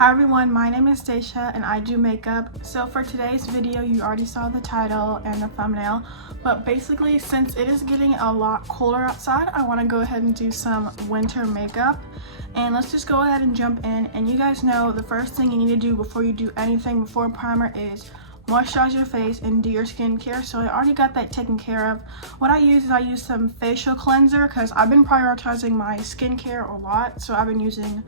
Hi everyone, my name is Stacia and I do makeup. So for today's video, you already saw the title and the thumbnail, but basically since it is getting a lot colder outside, I want to go ahead and do some winter makeup. And let's just go ahead and jump in. And you guys know the first thing you need to do before you do anything before primer is moisturize your face and do your skincare. So I already got that taken care of. What I use some facial cleanser because I've been prioritizing my skincare a lot. So I've been using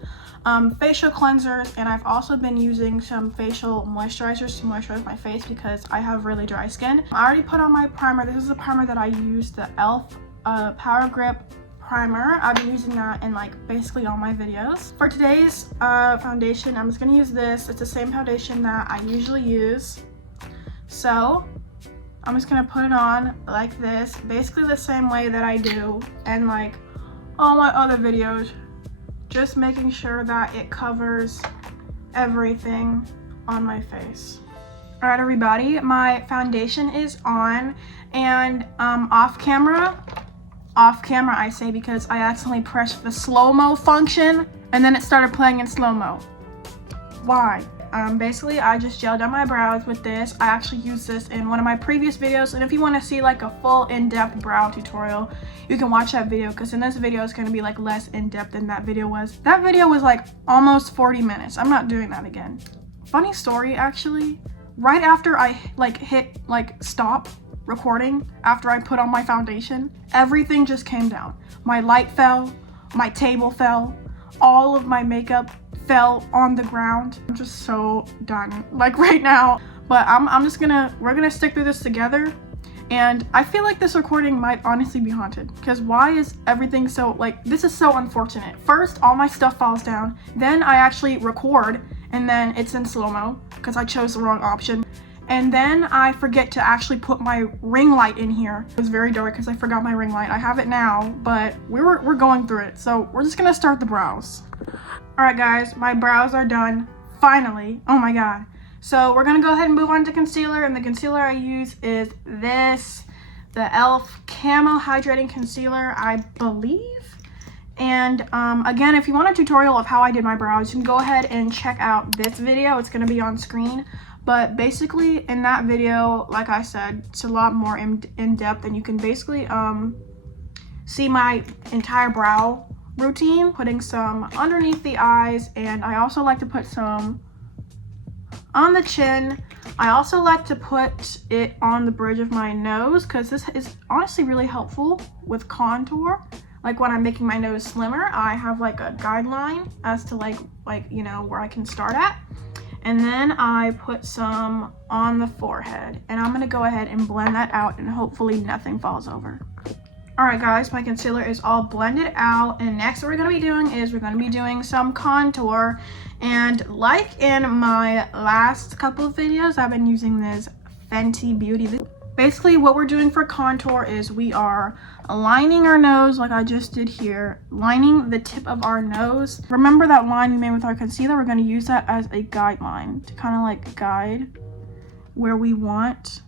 facial cleansers, and I've also been using some facial moisturizers to moisturize my face because I have really dry skin. I already put on my primer. This is the primer that I use, the e.l.f. Power Grip primer. I've been using that in like basically all my videos. For today's foundation, I'm just gonna use this. It's the same foundation that I usually use. So I'm just gonna put it on like this, basically the same way that I do in like all my other videos, just making sure that it covers everything on my face. All right, everybody, my foundation is on, and off camera I say because I accidentally pressed the slow-mo function and then it started playing in slow-mo. Why? Basically I just gelled on my brows with this. I actually used this in one of my previous videos, and if you want to see like a full in-depth brow tutorial, you can watch that video, because in this video it's going to be like less in-depth than that video was. That video was like almost 40 minutes. I'm not doing that again. Funny story, actually, right after I hit stop recording, after I put on my foundation, everything just came down. My light fell, my table fell, all of my makeup fell on the ground. I'm just so done like right now, but we're gonna stick through this together. And I feel like this recording might honestly be haunted, because why is everything so this is so unfortunate. First, all my stuff falls down, then I actually record and then it's in slow-mo because I chose the wrong option, and then I forget to actually put my ring light in here. It was very dark because I forgot my ring light. I have it now, but we're going through it, so we're just gonna start the brows. All right guys, my brows are done finally. Oh my god. So we're gonna go ahead and move on to concealer, and the concealer I use is this, the e.l.f. Camo Hydrating Concealer, I believe. And again, if you want a tutorial of how I did my brows, you can go ahead and check out this video. It's gonna be on screen. But basically in that video, like I said, it's a lot more in depth, and you can basically see my entire brow routine, putting some underneath the eyes, and I also like to put some on the chin. I also like to put it on the bridge of my nose because this is honestly really helpful with contour. Like when I'm making my nose slimmer, I have like a guideline as to like you know, where I can start at. And then I put some on the forehead, and I'm gonna go ahead and blend that out, and hopefully nothing falls over. All right guys, my concealer is all blended out, and next what we're going to be doing is we're going to be doing some contour. And like in my last couple of videos, I've been using this Fenty Beauty. Basically what we're doing for contour is we are lining our nose like I just did here, lining the tip of our nose. Remember that line we made with our concealer? We're going to use that as a guideline to kind of like guide where we want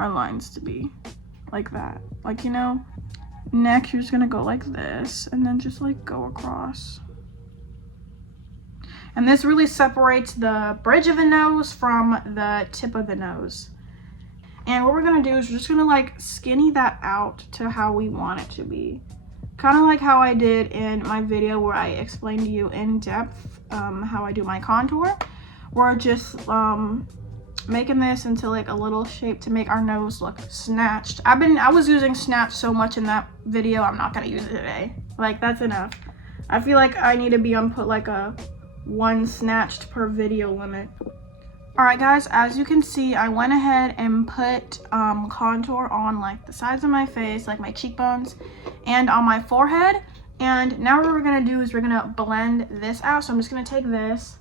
our lines to be. Like that, like, you know. Next you're just gonna go like this and then just like go across, and this really separates the bridge of the nose from the tip of the nose. And what we're gonna do is we're just gonna like skinny that out to how we want it to be, kind of like how I did in my video where I explained to you in depth how I do my contour. We're just making this into like a little shape to make our nose look snatched. I was using snatch so much in that video, I'm not gonna use it today. Like, that's enough. I feel like I need to be on put like a 1 snatched per video limit. All right guys, as you can see, I went ahead and put contour on like the sides of my face, like my cheekbones, and on my forehead. And now what we're gonna do is we're gonna blend this out. So I'm just gonna take this.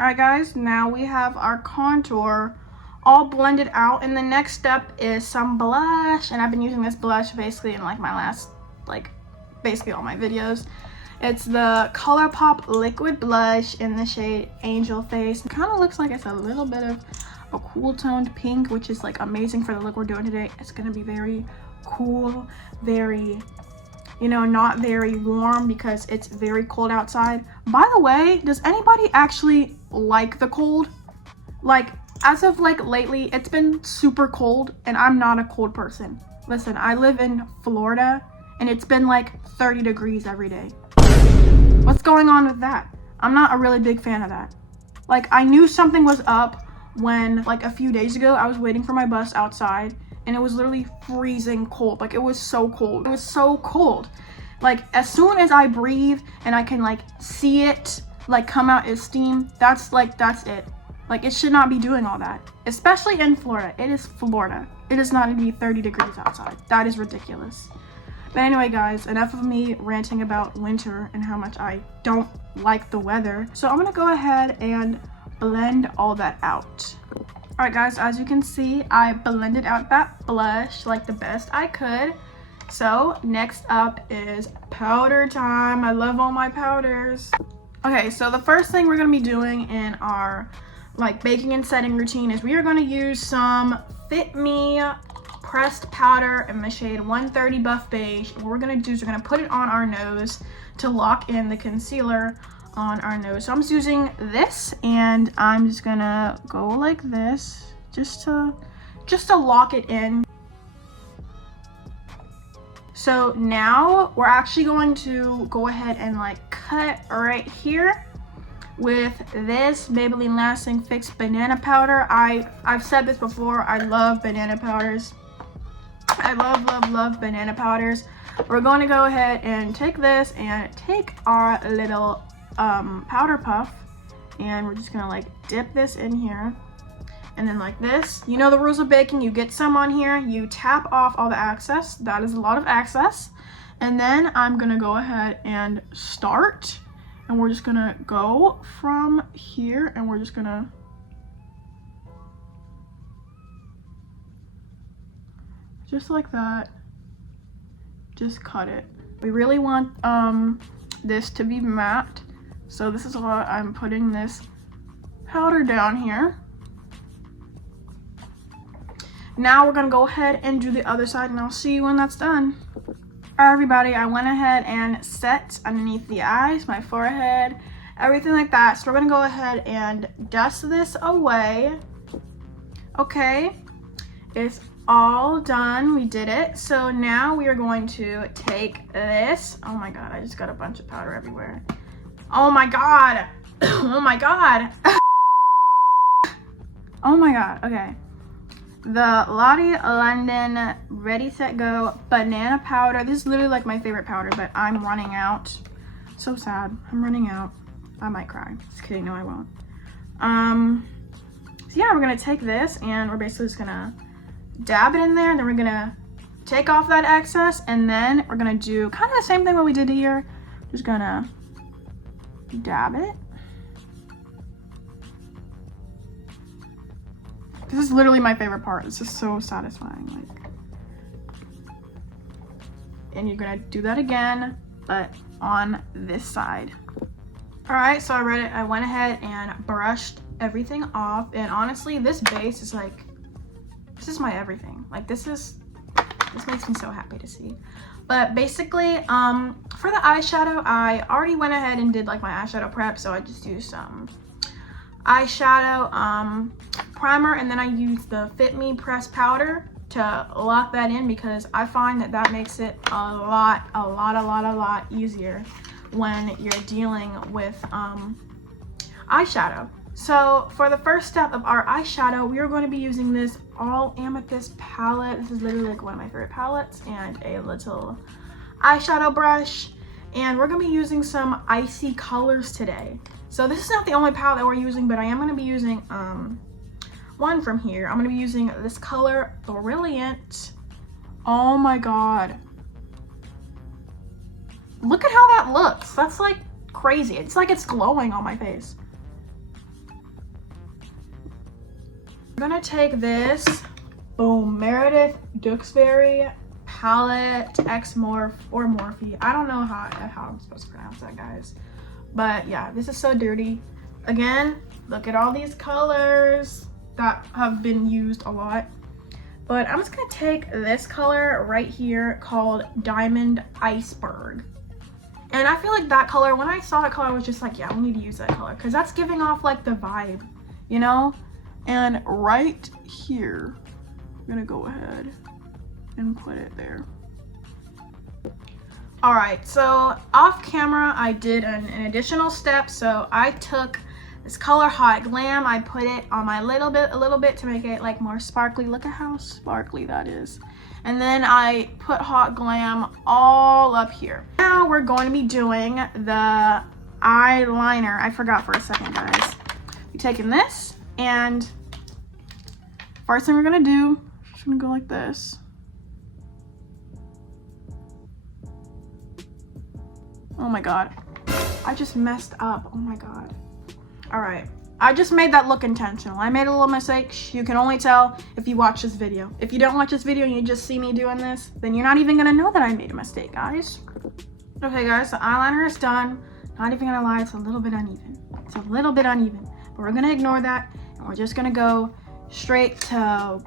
All right guys, now we have our contour all blended out, and the next step is some blush. And I've been using this blush basically in like my last, basically all my videos. It's the ColourPop liquid blush in the shade Angel Face. It kind of looks like it's a little bit of a cool toned pink, which is like amazing for the look we're doing today. It's gonna be very cool, very you know, not very warm because it's very cold outside. By the way, does anybody actually like the cold? Like, as of like lately, it's been super cold and I'm not a cold person. Listen, I live in Florida and it's been like 30 degrees every day. What's going on with that? I'm not a really big fan of that. Like, I knew something was up when like a few days ago I was waiting for my bus outside and it was literally freezing cold. Like, it was so cold. It was so cold. Like, as soon as I breathe and I can like see it like come out as steam, that's it. Like, it should not be doing all that, especially in Florida. It is Florida. It does not need to be 30 degrees outside. That is ridiculous. But anyway, guys, enough of me ranting about winter and how much I don't like the weather. So I'm gonna go ahead and blend all that out. All right, guys, as you can see, I blended out that blush like the best I could. So next up is powder time. I love all my powders. Okay, so the first thing we're gonna be doing in our like baking and setting routine is we are going to use some Fit Me pressed powder in the shade 130 Buff Beige. What we're going to do is we're going to put it on our nose to lock in the concealer on our nose. So I'm just using this and I'm just going to go like this just to lock it in. So now we're actually going to go ahead and like cut right here with this Maybelline Lasting Fix banana powder. I've said this before, I love banana powders. I love banana powders. We're going to go ahead and take this and take our little powder puff and we're just gonna like dip this in here. And then like this, you know the rules of baking, you get some on here, you tap off all the excess. That is a lot of excess. And then I'm gonna go ahead and start. And we're just gonna go from here and we're just gonna just like that, just cut it. We really want this to be matte. So this is why I'm putting this powder down here. Now we're gonna go ahead and do the other side and I'll see you when that's done. Alright, everybody, I went ahead and set underneath the eyes, my forehead, everything like that. So we're gonna go ahead and dust this away. Okay, it's all done. We did it. So now we are going to take this. Oh my god, I just got a bunch of powder everywhere. Oh my god. Oh my god. Oh my god. Okay. The Lottie London Ready Set Go banana powder. This is literally like my favorite powder, but I'm running out. So sad. I'm running out. I might cry. Just kidding. No, I won't. So yeah, we're gonna take this and we're basically just gonna dab it in there. And then we're gonna take off that excess, and then we're gonna do kind of the same thing what we did here. Just gonna dab it. This is literally my favorite part. It's just so satisfying. Like, and you're gonna do that again, but on this side. All right, so I went ahead and brushed everything off, and honestly, this base is like, this is my everything. Like, this makes me so happy to see. But basically, for the eyeshadow, I already went ahead and did like my eyeshadow prep, so I just used some eyeshadow primer, and then I used the Fit Me pressed powder to lock that in, because I find that that makes it a lot easier when you're dealing with eyeshadow. So for the first step of our eyeshadow, we are going to be using this all amethyst palette. This is literally like one of my favorite palettes, and a little eyeshadow brush, and we're going to be using some icy colors today. So this is not the only palette that we're using, but I am going to be using one from here. I'm going to be using this color, Brilliant. Oh my god. Look at how that looks. That's like crazy. It's like it's glowing on my face. I'm going to take this, boom, Meredith Duxbury palette X Morph or Morphe. I don't know how I'm supposed to pronounce that, guys. But yeah, this is so dirty. Again, look at all these colors that have been used a lot. But I'm just gonna take this color right here called Diamond Iceberg. And I feel like that color, when I saw that color, I was just like, yeah, we need to use that color because that's giving off like the vibe, you know? And right here, I'm gonna go ahead and put it there. All right, so off camera, I did an additional step. So I took this color Hot Glam, I put it on my a little bit to make it like more sparkly. Look at how sparkly that is. And then I put Hot Glam all up here. Now we're going to be doing the eyeliner. I forgot for a second, guys. We're taking this, and first thing we're gonna do, just gonna go like this. Oh my God, I just messed up, oh my God. All right, I just made that look intentional. I made a little mistake. You can only tell if you watch this video. If you don't watch this video and you just see me doing this, then you're not even gonna know that I made a mistake, guys. Okay guys, the eyeliner is done. Not even gonna lie, it's a little bit uneven. It's a little bit uneven, but we're gonna ignore that and we're just gonna go straight to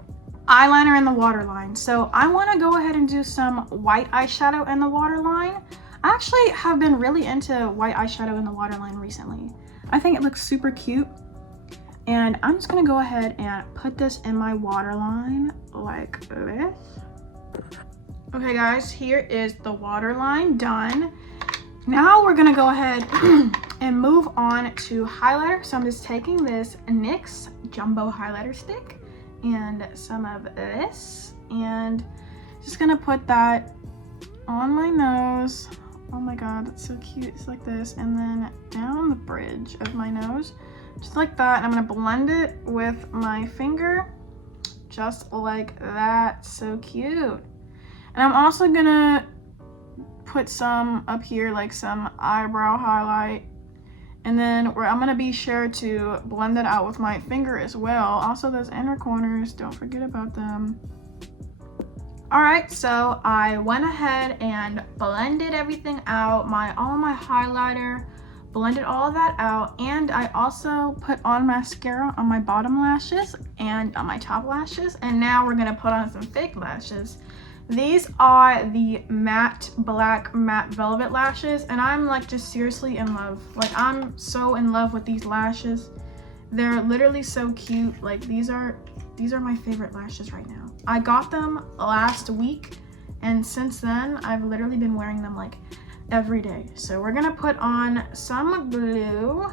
eyeliner in the waterline. So I wanna go ahead and do some white eyeshadow in the waterline. I actually have been really into white eyeshadow in the waterline recently. I think it looks super cute. And I'm just gonna go ahead and put this in my waterline like this. Okay guys, here is the waterline done. Now we're gonna go ahead and move on to highlighter. So I'm just taking this NYX Jumbo Highlighter Stick and some of this and just gonna put that on my nose. Oh my God, that's so cute. It's like this, and then down the bridge of my nose, just like that. And I'm gonna blend it with my finger, just like that. So cute. And I'm also gonna put some up here, like some eyebrow highlight. And then I'm gonna be sure to blend it out with my finger as well. Also those inner corners, don't forget about them. All right, so I went ahead and blended everything out, all my highlighter, blended all of that out, and I also put on mascara on my bottom lashes and on my top lashes, and now we're gonna put on some fake lashes. These are the matte black matte velvet lashes, and I'm like just seriously in love. Like I'm so in love with these lashes. They're literally so cute. Like these are my favorite lashes right now. I got them last week, and since then I've literally been wearing them like every day. So we're gonna put on some glue.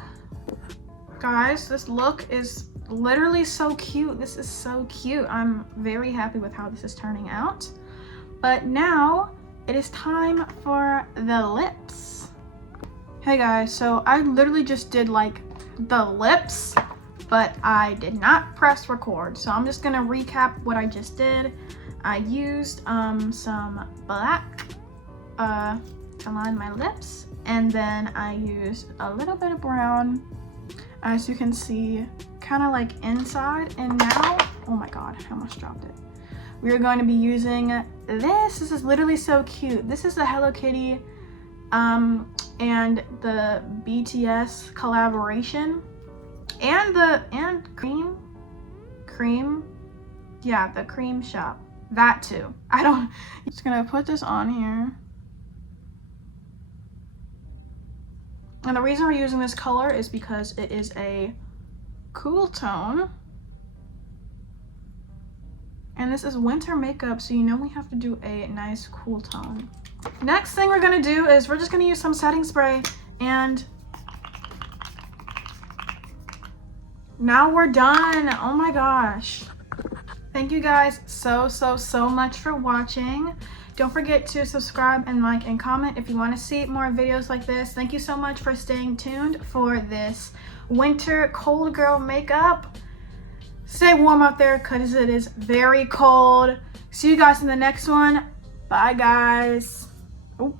Guys, this look is literally so cute. This is so cute. I'm very happy with how this is turning out. But now it is time for the lips. Hey guys, so I literally just did like the lips, but I did not press record. So I'm just gonna recap what I just did. I used some black to line my lips, and then I used a little bit of brown, as you can see, kind of like inside. And now, oh my God, I almost dropped it. We're going to be using this. This is literally so cute. This is the Hello Kitty and the BTS collaboration. And the cream, yeah, the cream shop, that too. I'm just gonna put this on here. And the reason we're using this color is because it is a cool tone. And this is winter makeup, so you know we have to do a nice cool tone. Next thing we're gonna do is we're just gonna use some setting spray, and now we're done. Oh my gosh. Thank you guys so much for watching. Don't forget to subscribe and like and comment if you want to see more videos like this. Thank you so much for staying tuned for this winter cold girl makeup. Stay warm out there because it is very cold. See you guys in the next one. Bye guys. Oh.